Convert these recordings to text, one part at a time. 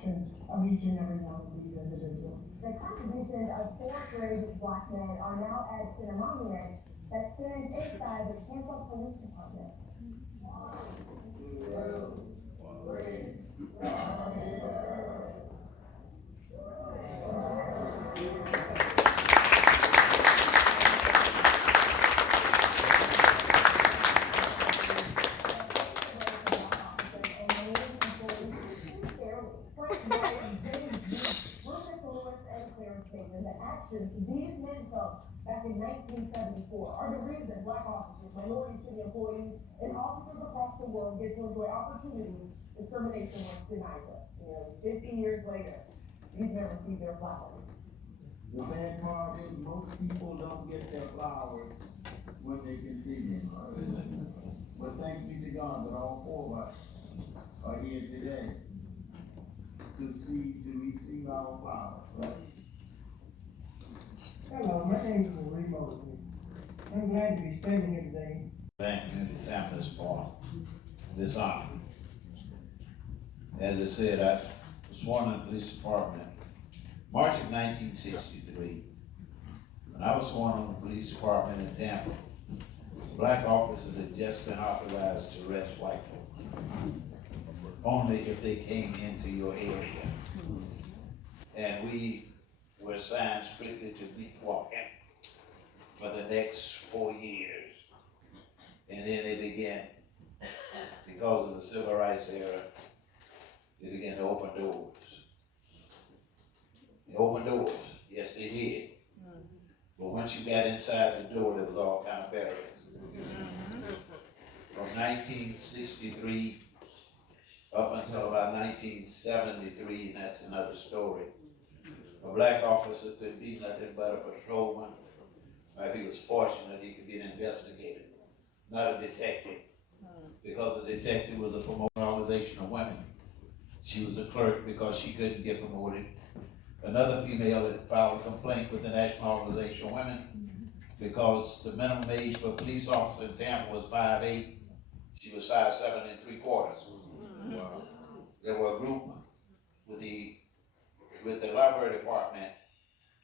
perception of each and every one of these individuals. The contributions of 4 courageous Black men are now etched in a monument that stands inside the Tampa Police Department. These men took back in 1974 are the reason Black officers, minority city employees, and officers across the world get to enjoy opportunities discrimination was denied them. 50 years later, these men receive their flowers. The sad part is most people don't get their flowers when they can see them. But thanks be to God that all 4 of us are here today to receive our flowers. Hello, my name is Marie Mosley. I'm glad to be standing here today. Thank Community Families for this honor. As I said, I was sworn in the police department March of 1963. When I was sworn in the police department in Tampa, Black officers had just been authorized to arrest white folks, only if they came into your area. And we were assigned strictly to be walking for the next 4 years. And then they began, because of the civil rights era, they began to open doors. They opened doors, yes they did. But once you got inside the door, there was all kind of barriers. From 1963 up until about 1973, and that's another story, a Black officer could be nothing but a patrolman, or if he was fortunate, he could be an investigator, not a detective. Because a detective was a promoted organization of women. She was a clerk because she couldn't get promoted. Another female had filed a complaint with the National Organization of Women because the minimum age for a police officer in Tampa was 5'8". She was 5'7"3/4. Wow. There were a group with the library department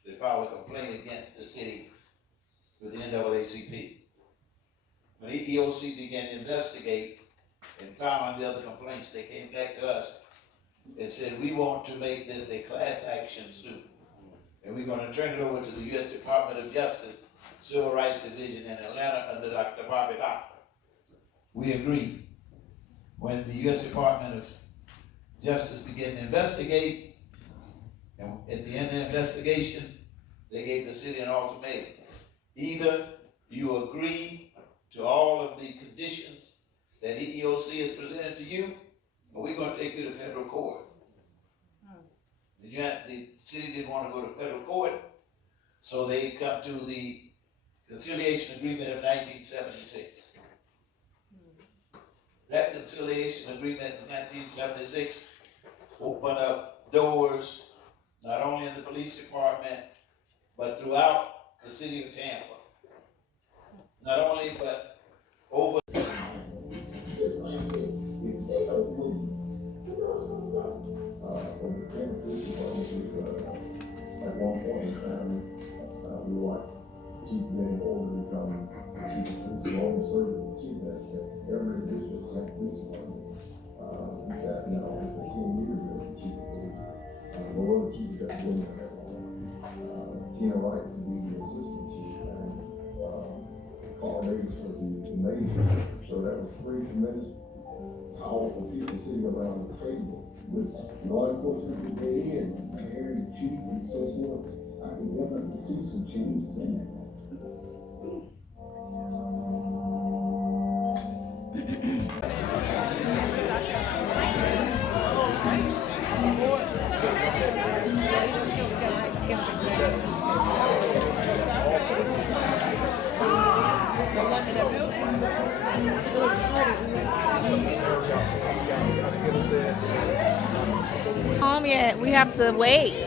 that filed a complaint against the city with the NAACP. When the EEOC began to investigate and found the other complaints, they came back to us and said, we want to make this a class action suit. And we're going to turn it over to the U.S. Department of Justice, Civil Rights Division in Atlanta under Dr. Bobby Doctor. We agreed. When the U.S. Department of Justice began to investigate, and at the end of the investigation, they gave the city an ultimatum. Either you agree to all of the conditions that EEOC has presented to you, or we're going to take you to federal court. The city didn't want to go to federal court, so they come to the Conciliation Agreement of 1976. That Conciliation Agreement of 1976 opened up doors not only in the police department, but throughout the city of Tampa. Not only, but over. Just like I said, if they don't move, when the Tampa Police Department, at one point in time, we watched Chief Benny Holder become Chief of Police, long-serving Chief of every district Tampa Police Department. He sat in that office for 10 years as the Chief of Police. No other chief has ever been there that long. Tina Wright would be the assistant chief, and Carl Davis was the major. So that was 3 tremendous, powerful people sitting around the table with law enforcement that they in, mayor and chief and so forth. I can definitely see some changes in that. Home yet? We have to wait.